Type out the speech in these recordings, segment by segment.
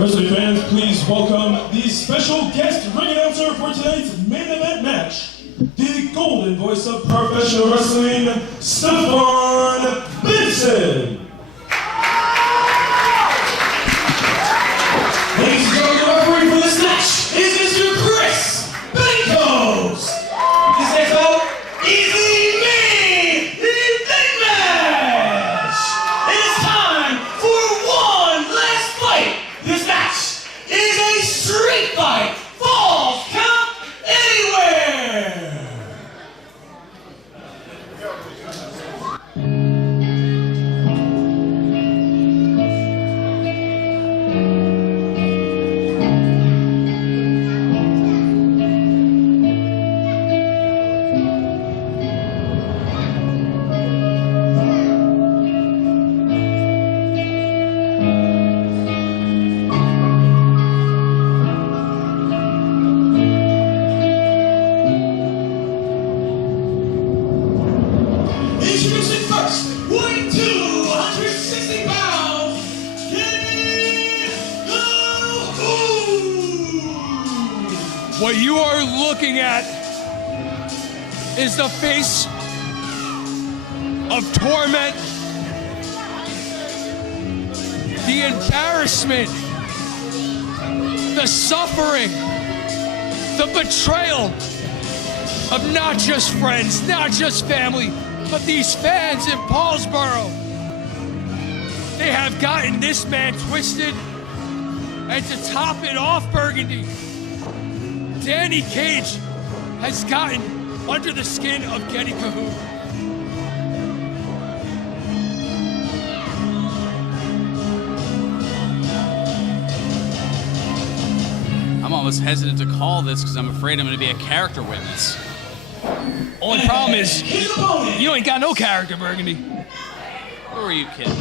Wrestling fans, please welcome the special guest ring announcer for tonight's main event match, the golden voice of professional wrestling, Stefan Benson. Ladies and gentlemen, the referee for this match is Mr. Chris Benkos. This next bout is the main event match. It is time for one last fight. This match is a street fight. Falls count anywhere. Introducing first, weighing 260 pounds, Geddy Cahoon. What you are looking at is the face of torment, the embarrassment, the suffering, the betrayal of not just friends, not just family, but these fans in Paulsboro. They have gotten this man twisted, and to top it off, Burgundy, Danny Cage has gotten under the skin of Geddy Cahoon. I'm almost hesitant to call this because I'm afraid I'm going to be a character witness. Only problem is, you ain't got no character, Burgundy. Who are you kidding?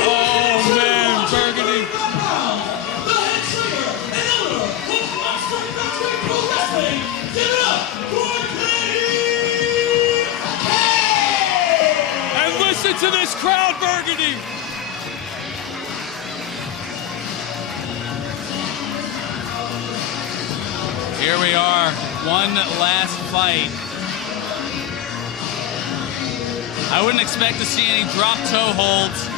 Oh man, Burgundy. The head trainer and owner of Monster Factory Pro Wrestling. Give it up for Geddy Cahoon. And listen to this crowd, Burgundy. Here we are, one last fight. I wouldn't expect to see any drop toe holds.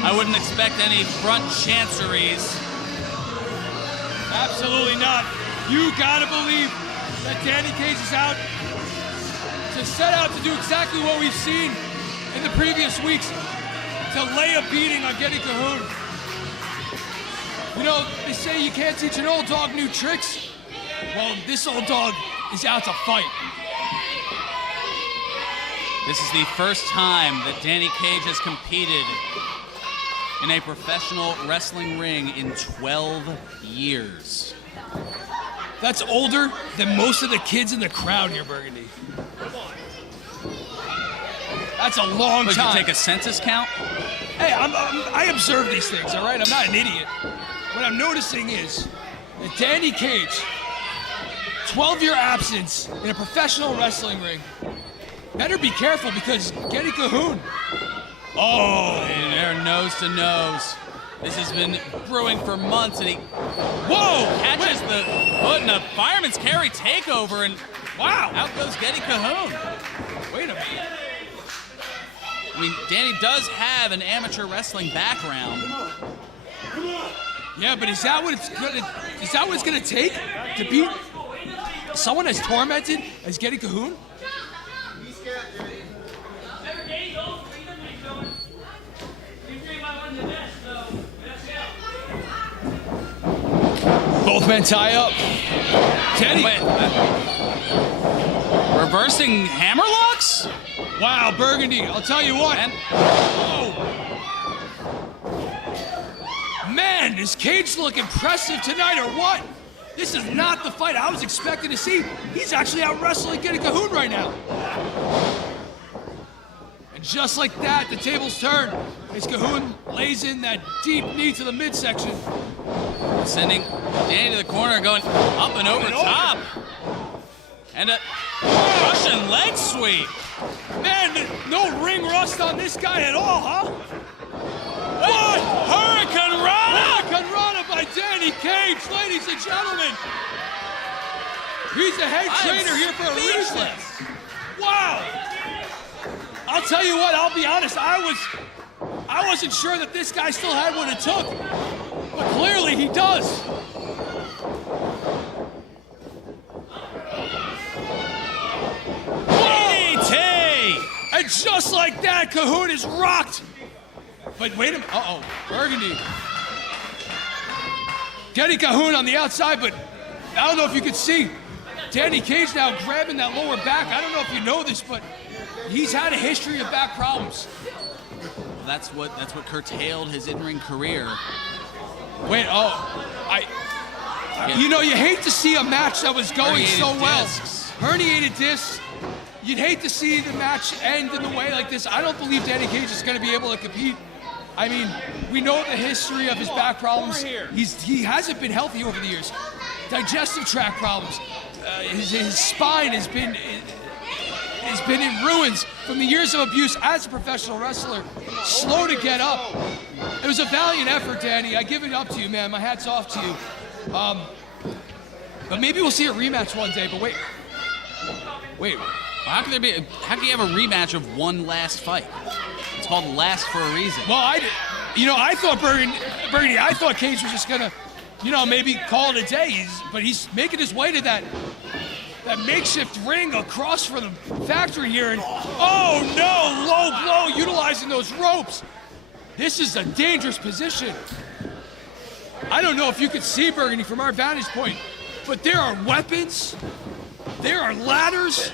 I wouldn't expect any front chanceries. Absolutely not. You gotta believe that Danny Cage is out to set out to do exactly what we've seen in the previous weeks, to lay a beating on Geddy Cahoon. You know, they say you can't teach an old dog new tricks. Well, this old dog is out to fight. This is the first time that Danny Cage has competed in a professional wrestling ring in 12 years. That's older than most of the kids in the crowd here, Burgundy. That's a long Would time. you take a census count? Hey, I observe these things, all right? I'm not an idiot. What I'm noticing is that Danny Cage, 12-year absence in a professional wrestling ring, better be careful because Geddy Cahoon. Oh, And they're nose to nose. This has been brewing for months, and he catches the foot in a fireman's carry takeover, and wow, out goes Geddy Cahoon. wait a minute. I mean, Danny does have an amateur wrestling background. Yeah, but is that what it's gonna take to beat someone as tormented as Geddy Cahoon? Both men tie up. Geddy. Wait, reversing hammerlocks? Wow, Burgundy, I'll tell you what. Oh. Man, does Cage look impressive tonight or what? This is not the fight I was expecting to see. He's actually out wrestling Geddy Cahoon right now. And just like that, the tables turn as Cahoon lays in that deep knee to the midsection. Sending Danny to the corner, going up and over top. And a Russian leg sweep. Man, no ring rust on this guy at all, huh? What? Hurricane Rana! Hurricane Rana by Danny Cage, ladies and gentlemen. He's the head trainer here for a reason. Wow. I'll tell you what, I'll be honest, I wasn't sure that this guy still had what it took. But clearly he does. DDT! And just like that, Cahoon is rocked. But wait a minute. Uh-oh. Burgundy. Geddy Cahoon on the outside, but I don't know if you could see Danny Cage now grabbing that lower back. I don't know if you know this, but he's had a history of back problems. That's what curtailed his in-ring career. Wait, you know, you hate to see a match that was going so well. Herniated discs. You'd hate to see the match end in the way like this. I don't believe Danny Cage is going to be able to compete. I mean, we know the history of his back problems. He hasn't been healthy over the years. Digestive tract problems. His spine has been in ruins from the years of abuse as a professional wrestler. Slow to get up. It was a valiant effort, Danny. I give it up to you, man. My hat's off to you. But maybe we'll see a rematch one day. But wait. How can you have a rematch of one last fight? It's called last for a reason. Well, I thought Burgundy, I thought Cage was just gonna, maybe call it a day. But he's making his way to that makeshift ring across from the factory here, and oh no, low blow utilizing those ropes. This is a dangerous position. I don't know if you could see Burgundy from our vantage point, but there are weapons, there are ladders,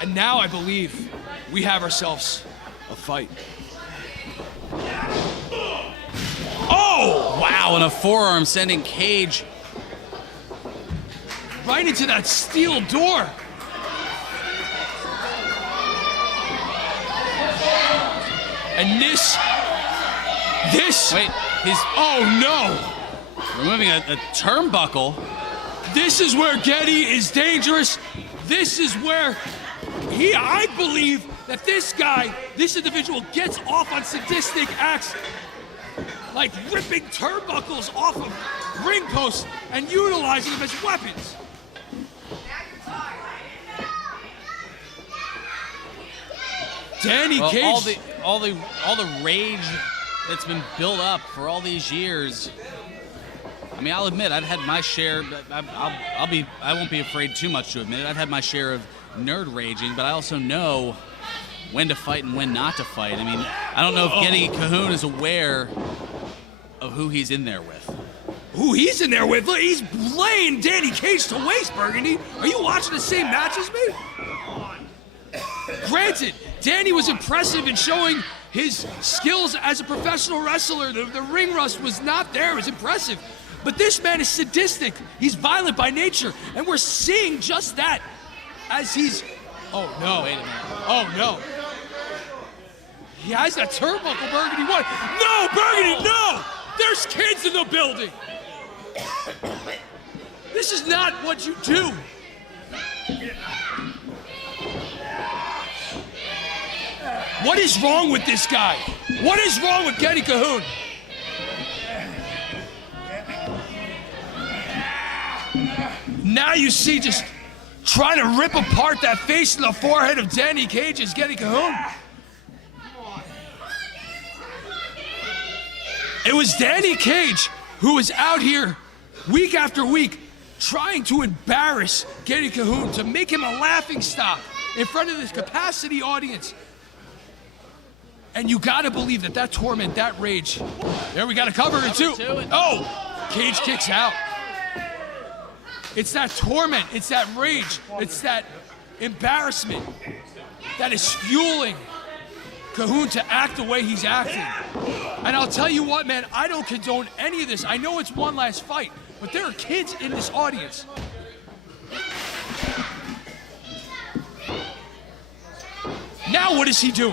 and now I believe we have ourselves a fight. Oh, wow, and a forearm sending Cage right into that steel door. And this, wait, oh no. Removing a turnbuckle. This is where Geddy is dangerous. This is where I believe that this individual gets off on sadistic acts like ripping turnbuckles off of ring posts and utilizing them as weapons. Danny Cage. All the rage that's been built up for all these years. I mean, I'll admit I've had my share. I won't be afraid too much to admit it. I've had my share of nerd raging, but I also know when to fight and when not to fight. I mean, I don't know if Geddy Cahoon is aware of who he's in there with. Who he's in there with? Look, he's laying Danny Cage to waste, Burgundy. Are you watching the same match as me? Granted, Danny was impressive in showing his skills as a professional wrestler. The ring rust was not there. It was impressive. But this man is sadistic. He's violent by nature. And we're seeing just that as he's... Oh, no. Wait a minute. Oh, no. He has that turnbuckle, Burgundy. What? No, Burgundy, no! There's kids in the building. This is not what you do. What is wrong with this guy? What is wrong with Geddy Cahoon? Now you see just trying to rip apart that face and the forehead of Danny Cage is Geddy Cahoon. It was Danny Cage who was out here week after week trying to embarrass Geddy Cahoon, to make him a laughingstock in front of this capacity audience. And you gotta believe that torment, that rage. There, we got a cover or two. Oh, Cage kicks out. It's that torment, it's that rage, it's that embarrassment that is fueling Cahoon to act the way he's acting. And I'll tell you what, man, I don't condone any of this. I know it's one last fight, but there are kids in this audience. Now what is he doing?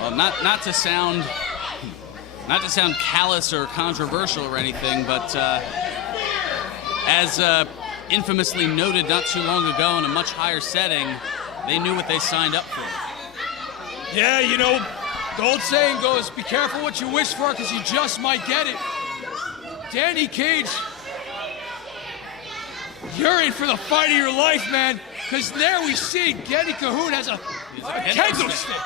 Well, not to sound not to sound callous or controversial or anything, but as infamously noted not too long ago in a much higher setting, they knew what they signed up for. Yeah, you know, the old saying goes, be careful what you wish for, because you just might get it. Danny Cage, you're in for the fight of your life, man, because there we see Geddy Cahoon has a kendo stick.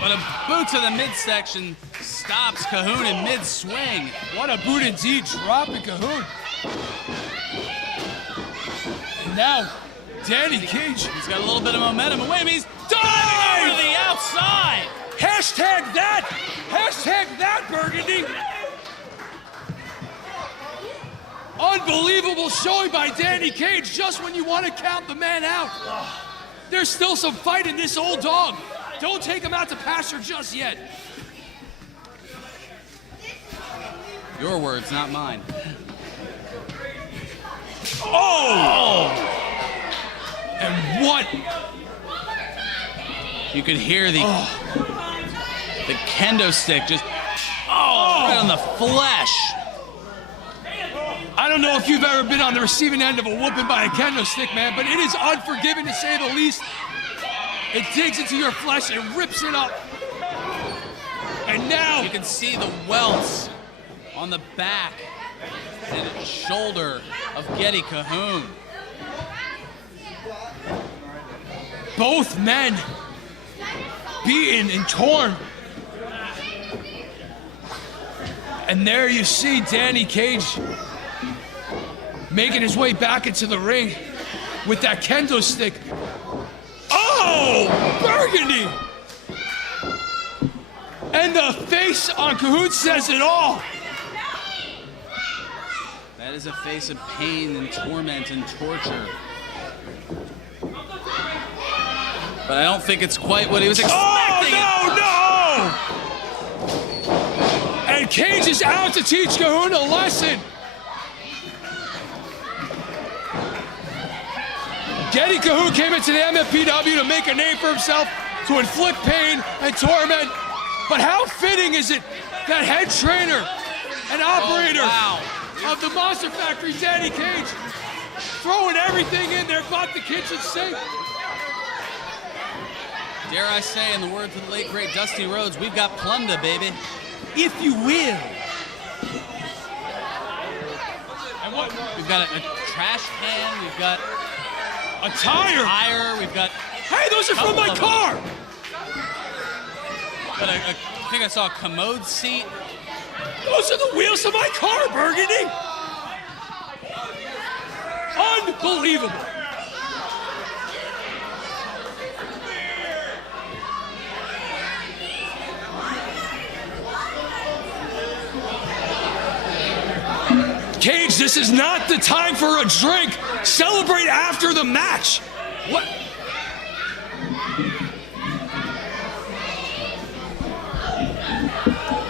But a boot to the midsection stops Cahoon in mid-swing. What a boot indeed, dropping Cahoon. And now, Danny Cage. He's got a little bit of momentum. Wait a minute, he's diving over to the outside. Hashtag that. Hashtag that, Burgundy. Unbelievable showing by Danny Cage just when you want to count the man out. There's still some fight in this old dog. Don't take him out to pasture just yet. Your words, not mine. Oh! And what? You could hear the kendo stick just right on the flesh. I don't know if you've ever been on the receiving end of a whooping by a kendo stick, man, but it is unforgiving to say the least. It digs into your flesh and rips it up. And now you can see the welts on the back and shoulder of Geddy Cahoon. Both men beaten and torn. And there you see Danny Cage making his way back into the ring with that kendo stick. Oh, Burgundy! And the face on Cahoon says it all. That is a face of pain and torment and torture. But I don't think it's quite what he was expecting. Oh, no! And Cage is out to teach Cahoon a lesson. Geddy Cahoon came into the MFPW to make a name for himself, to inflict pain and torment. But how fitting is it that head trainer and operator of the Monster Factory, Danny Cage, throwing everything in there but the kitchen sink? Dare I say, in the words of the late, great Dusty Rhodes, we've got plunder, baby. If you will. And what? We've got a trash can, we've got a tire. We've got... Hey, those are from my car! But I think I saw a commode seat. Those are the wheels of my car, Burgundy! Unbelievable! Cage, this is not the time for a drink. Celebrate after the match. What?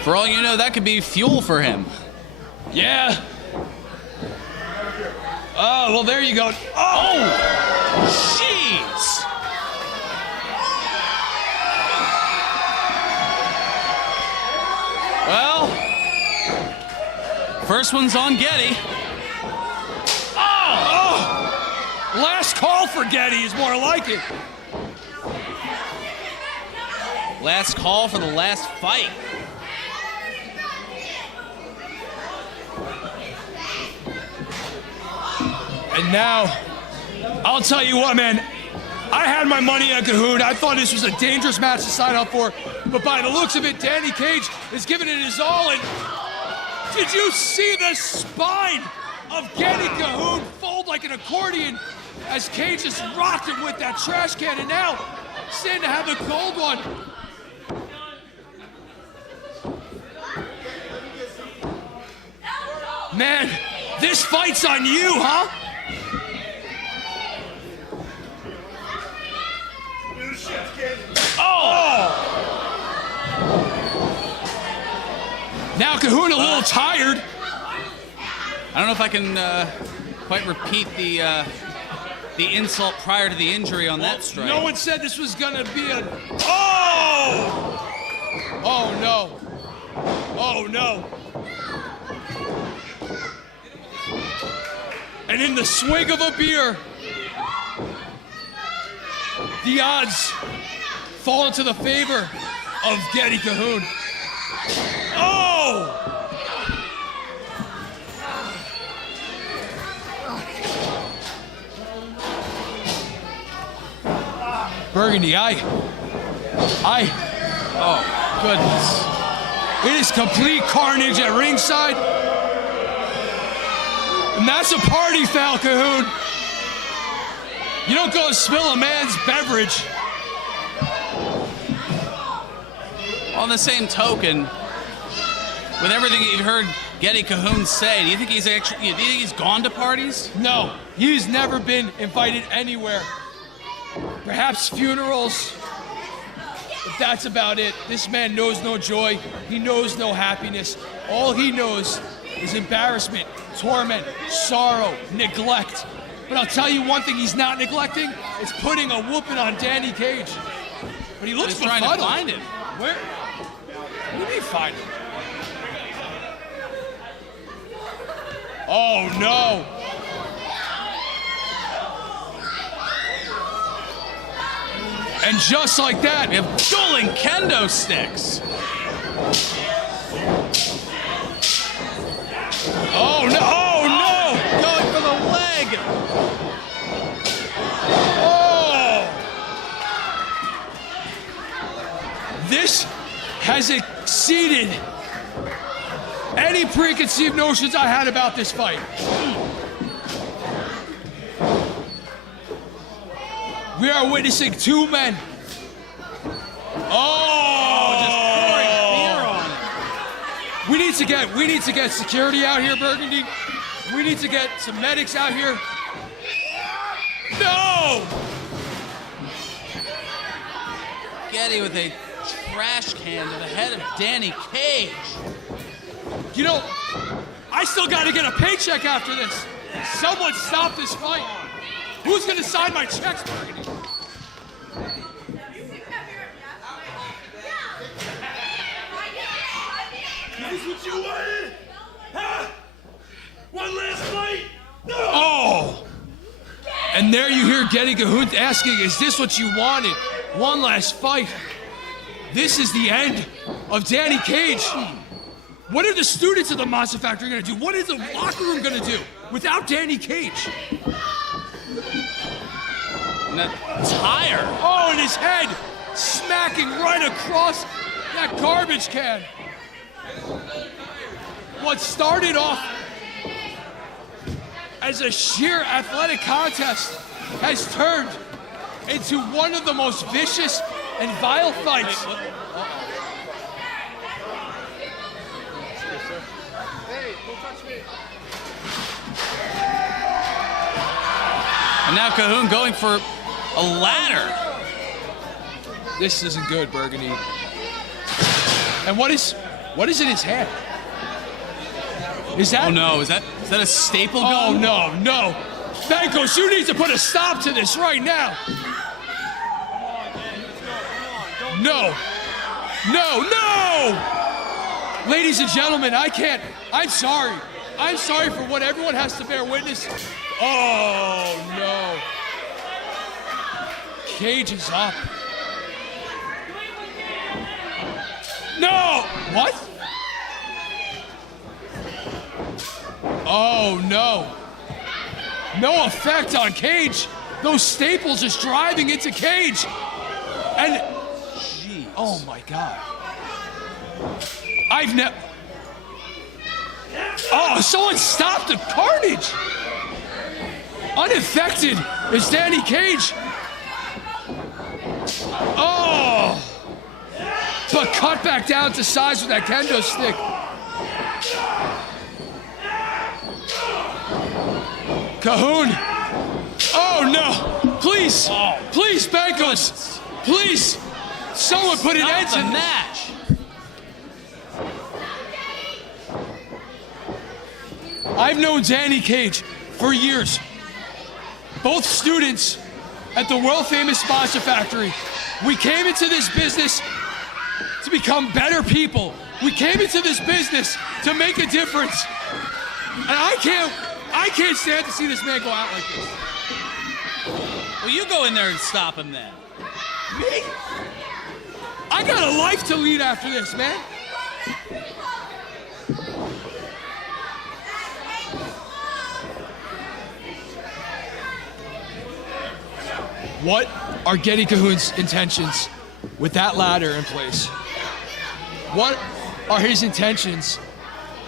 For all you know, that could be fuel for him. Yeah. Oh, well, there you go. Oh! Jeez! Well, first one's on Geddy. Oh! Last call for Geddy is more like it. Last call for the last fight. And now, I'll tell you what, man. I had my money on Cahoon. I thought this was a dangerous match to sign up for. But by the looks of it, Danny Cage is giving it his all. And did you see the spine of Geddy Cahoon fold like an accordion as Cage just rocked him with that trash can? And now, stand to have the cold one. Man, this fight's on you, huh? Oh! Now Cahoon a little tired. I don't know if I can quite repeat the the insult prior to the injury on that strike. No one said this was gonna be a... Oh! Oh, no. Oh, no. And in the swig of a beer, the odds fall into the favor of Geddy Cahoon. Oh! Burgundy, Oh, goodness. it is complete carnage at ringside. And that's a party foul, Cahoon. You don't go spill a man's beverage. On the same token, with everything that you've heard Geddy Cahoon say, do you think he's gone to parties? No, he's never been invited anywhere. Perhaps funerals, but that's about it. This man knows no joy. He knows no happiness. All he knows is embarrassment, torment, sorrow, neglect. But I'll tell you one thing he's not neglecting is putting a whooping on Danny Cage. But he looks He's trying to befuddled. find him. Where? What do you mean find him? Oh, no. And just like that, We have dueling kendo sticks. oh, no. Oh, no. Going for the leg. Oh! This has exceeded any preconceived notions I had about this fight. We are witnessing two men. Oh! Just pouring beer on him. We need to get security out here, Burgundy. We need to get some medics out here. No! Geddy with a trash can to the head of Danny Cage. You know, I still got to get a paycheck after this. Someone stop this fight. Who's going to sign my checks, Burgundy? Is this what you wanted? Huh? One last fight? No! Oh! And there you hear Geddy Cahoon asking, is this what you wanted? One last fight. This is the end of Danny Cage. What are the students of the Monster Factory going to do? What is the locker room going to do without Danny Cage? And that tire. Oh, and his head smacking right across that garbage can. What started off as a sheer athletic contest has turned into one of the most vicious and vile fights. And now Cahoon going for a ladder. This isn't good, Burgundy. And what is in his hand? Is that? Oh no, is that a staple Oh gun? no. Bankos, you need to put a stop to this right now. No. Ladies and gentlemen, I can't. I'm sorry. I'm sorry for what everyone has to bear witness. Oh no. Cage is up. No! What? Oh no. No effect on Cage. Those staples just driving into Cage. And Jeez. oh my God. I've never. Oh, someone stopped the Carnage. Unaffected is Danny Cage. Oh. But cut back down to size with that kendo stick. Cahoon. Oh no. Please. Please, Bankos. Please. Someone put an end to the this. match. I've known Danny Cage for years. both students at the world-famous Monster Factory. We came into this business to become better people. We came into this business to make a difference. And I can't stand to see this man go out like this. Well, you go in there and stop him then. Me? I got a life to lead after this, man. What are Geddy Cahoon's intentions with that ladder in place? What are his intentions?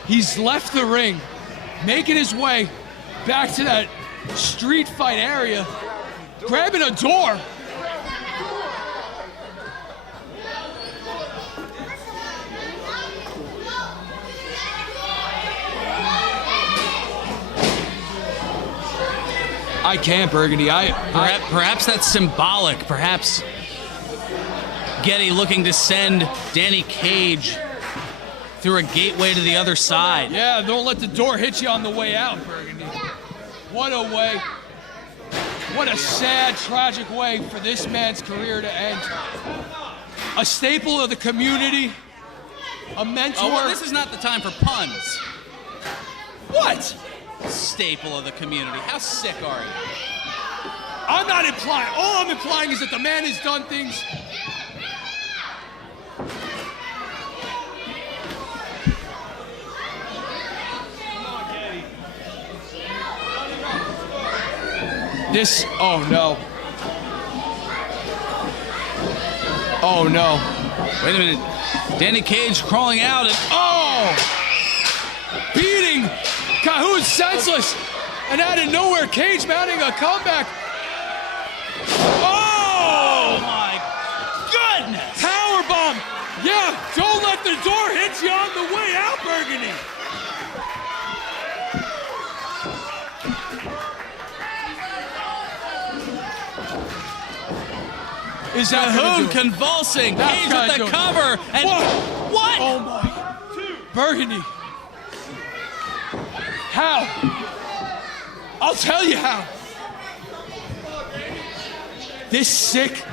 He's left the ring, making his way back to that street fight area, grabbing a door. I can't, Burgundy. Perhaps that's symbolic. Perhaps Geddy looking to send Danny Cage through a gateway to the other side. Yeah, don't let the door hit you on the way out, Burgundy. What a way. What a sad, tragic way for this man's career to end. A staple of the community, a mentor. Oh, well, this is not the time for puns. What? Staple of the community. How sick are you? I'm not implying. All I'm implying is that the man has done things. This, oh no. Oh no. Wait a minute. Danny Cage crawling out and Beating Cahoon senseless. And out of nowhere, Cage mounting a comeback. Oh my goodness! Powerbomb. Yeah, don't let the door hit you on the way out, Burgundy. Is that Cahoon convulsing? Cage with the cover. And what? Oh my. Burgundy. How? I'll tell you how. This sick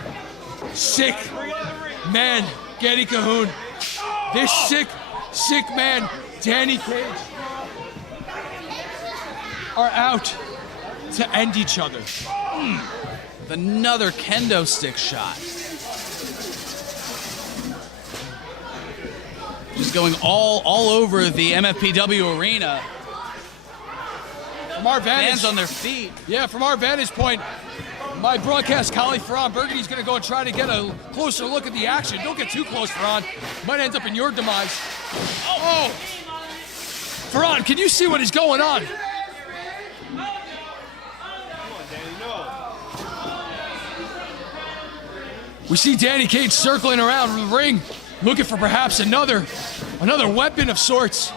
man, Geddy Cahoon. This sick man, Danny Cage, are out to end each other. Another kendo stick shot. Just going all over the MFPW arena. From our vantage, fans on their feet. Yeah, from our vantage point, my broadcast colleague Ferran Burgundy's going to go and try to get a closer look at the action. Don't get too close, Ferran. Might end up in your demise. Oh! Ferran, can you see what is going on? We see Danny Cage circling around the ring, looking for perhaps another weapon of sorts.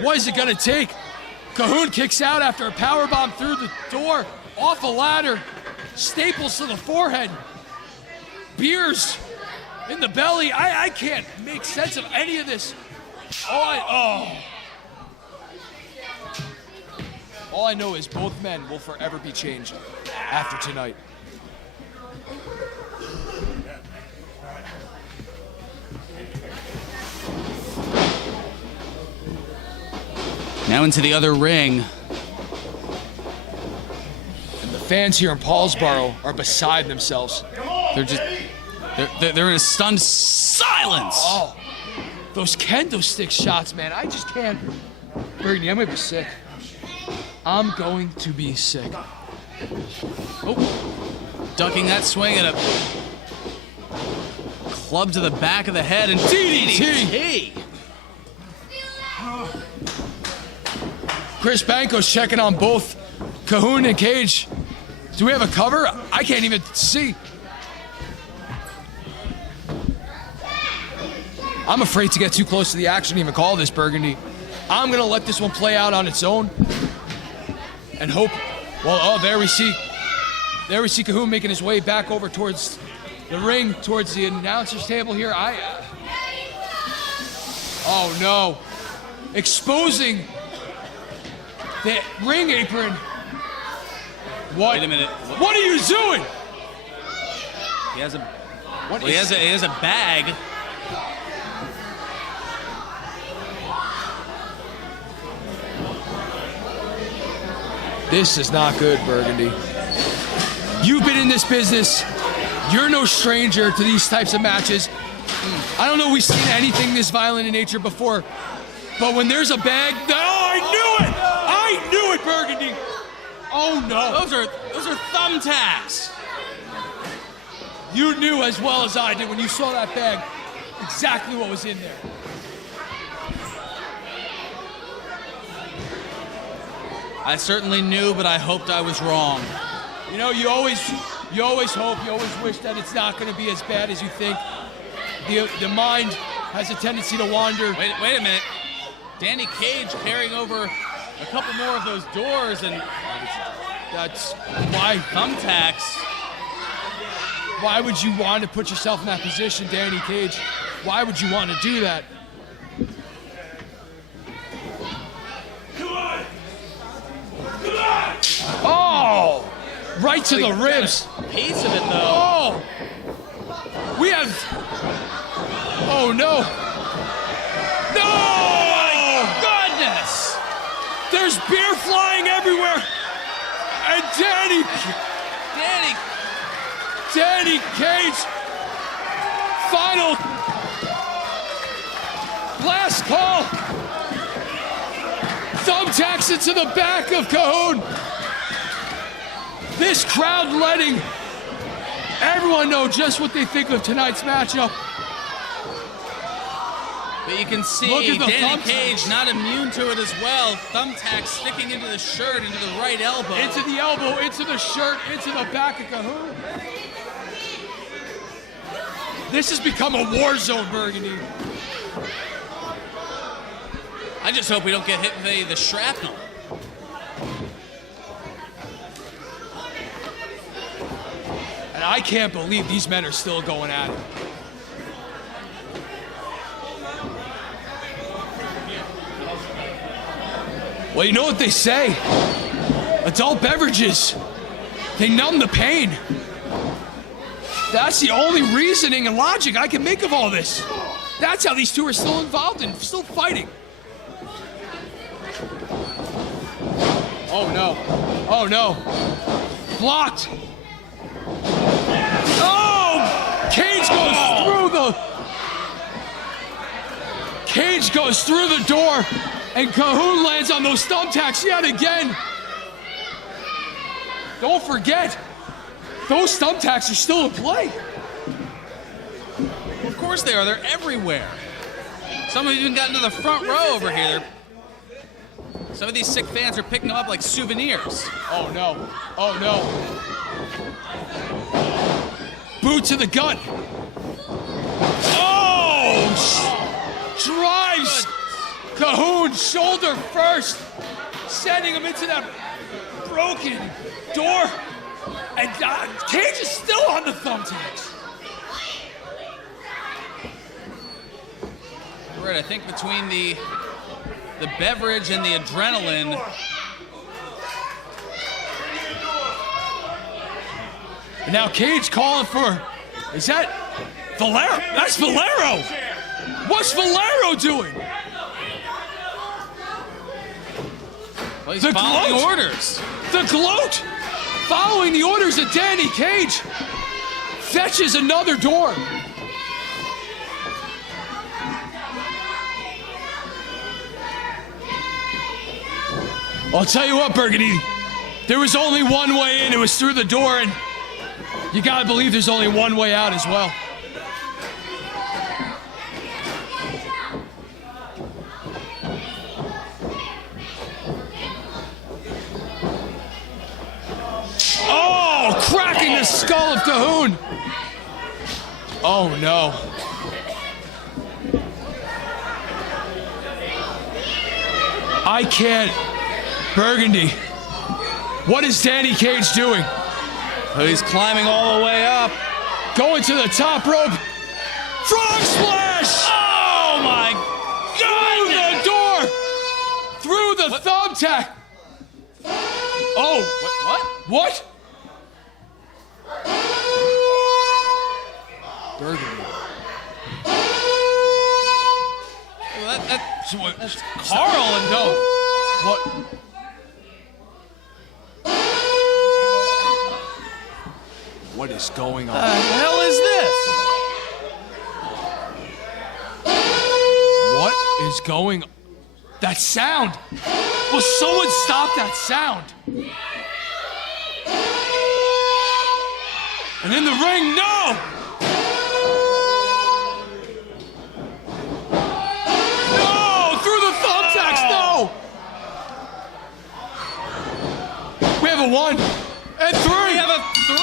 What is it going to take? Cahoon kicks out after a powerbomb through the door, off a ladder, staples to the forehead, beers in the belly. I can't make sense of any of this. All I know is both men will forever be changed after tonight. Now into the other ring. And the fans here in Paulsboro are beside themselves. They're in a stunned silence. Oh, those kendo stick shots, man. I just can't. Burgundy, I'm gonna be sick. I'm going to be sick. Oh, ducking that swing and a club to the back of the head and DDT. Chris Banco's checking on both Cahoon and Cage. Do we have a cover? I can't even see. I'm afraid to get too close to the action to even call this, Burgundy. I'm gonna let this one play out on its own and hope. Well, oh, there we see Cahoon making his way back over towards the ring, towards the announcer's table here. Oh no. Exposing the ring apron. What? Wait a minute. What are you doing? He has a. He has a bag. This is not good, Burgundy. You've been in this business. You're no stranger to these types of matches. I don't know if we've seen anything this violent in nature before, but when there's a bag, oh, I knew it! I knew it, Burgundy! Oh no. Those are thumbtacks. You knew as well as I did when you saw that bag exactly what was in there. I certainly knew, but I hoped I was wrong. You know, you always hope, you always wish that it's not going to be as bad as you think. The mind has a tendency to wander. Wait a minute. Danny Cage carrying over a couple more of those doors, and That's why. Thumbtacks. Why would you want to put yourself in that position, Danny Cage? Why would you want to do that? Oh! Right to the ribs. Piece of it, though. Oh! We have... Oh, no. No! Oh, my goodness! There's beer flying everywhere. And Danny Cage. Final. Last call. Thumbtacks into the back of Cahoon. This crowd letting everyone know just what they think of tonight's matchup. But you can see Danny Cage not immune to it as well. Thumbtack sticking into the shirt, into the right elbow. Into the elbow, into the shirt, into the back of Cahoon. This has become a war zone, Burgundy. I just hope we don't get hit with the shrapnel. And I can't believe these men are still going at it. Well, you know what they say. Adult beverages, they numb the pain. That's the only reasoning and logic I can make of all this. That's how these two are still involved and still fighting. Oh no. Oh no. Blocked. Oh! Cage goes through the door, and Cahoon lands on those thumbtacks yet again. Don't forget, those thumbtacks are still in play. Of course they are. They're everywhere. Some have even gotten to the front row over here. Some of these sick fans are picking them up like souvenirs. Oh no. Oh no. Boot to the gut. Oh! Drives Cahoon shoulder first, sending him into that broken door. And Cage is still on the thumbtacks. Right, I think between the beverage and the adrenaline. And now Cage calling for, is that Valero? That's Valero. What's Valero doing? Well, he's following orders. The gloat, following the orders of Danny Cage, fetches another door. I'll tell you what, Burgundy, there was only one way in. It was through the door, and you gotta believe there's only one way out as well. Oh, cracking the skull of Cahoon. Oh no. I can't. Burgundy, what is Danny Cage doing? Oh, he's climbing all the way up. Going to the top rope. Frog splash! Oh my God! Through the door! Through the thumbtack! Oh! What? What? Burgundy. Well, that's Carl and no. What? What is going on? What the hell is this? What is going on? That sound! Will someone stop that sound? And in the ring, no! No! Through the thumbtacks, no! We have a 1 and 3! We have a 3!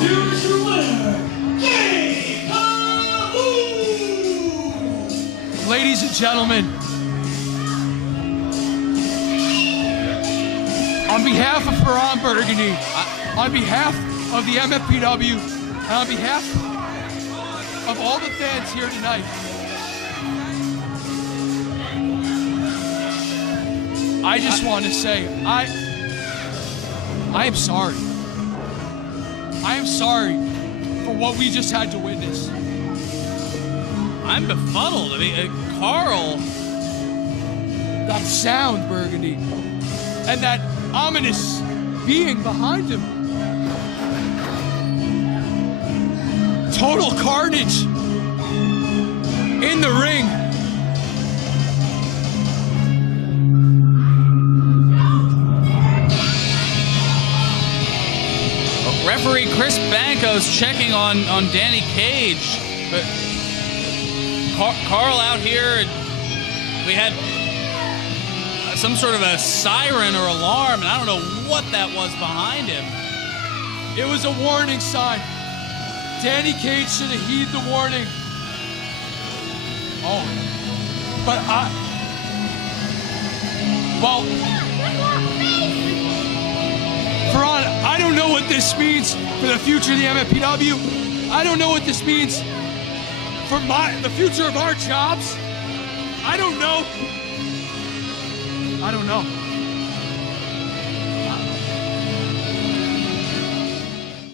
Here's your winner, Geddy Cahoon! Ladies and gentlemen, on behalf of Ferran Burgundy, on behalf of the MFPW, and on behalf of all the fans here tonight, I just want to say, I am sorry. I am sorry for what we just had to witness. I'm befuddled. I mean, Carl. That sound, Burgundy, and that ominous being behind him. Total carnage in the ring. Referee Chris Banco's checking on Danny Cage, but Carl out here, and we had some sort of a siren or alarm, and I don't know what that was behind him. It was a warning sign. Danny Cage should have heeded the warning. Oh, but well, Ferran, I don't know what this means for the future of the MFPW. I don't know what this means for the future of our jobs. I don't know.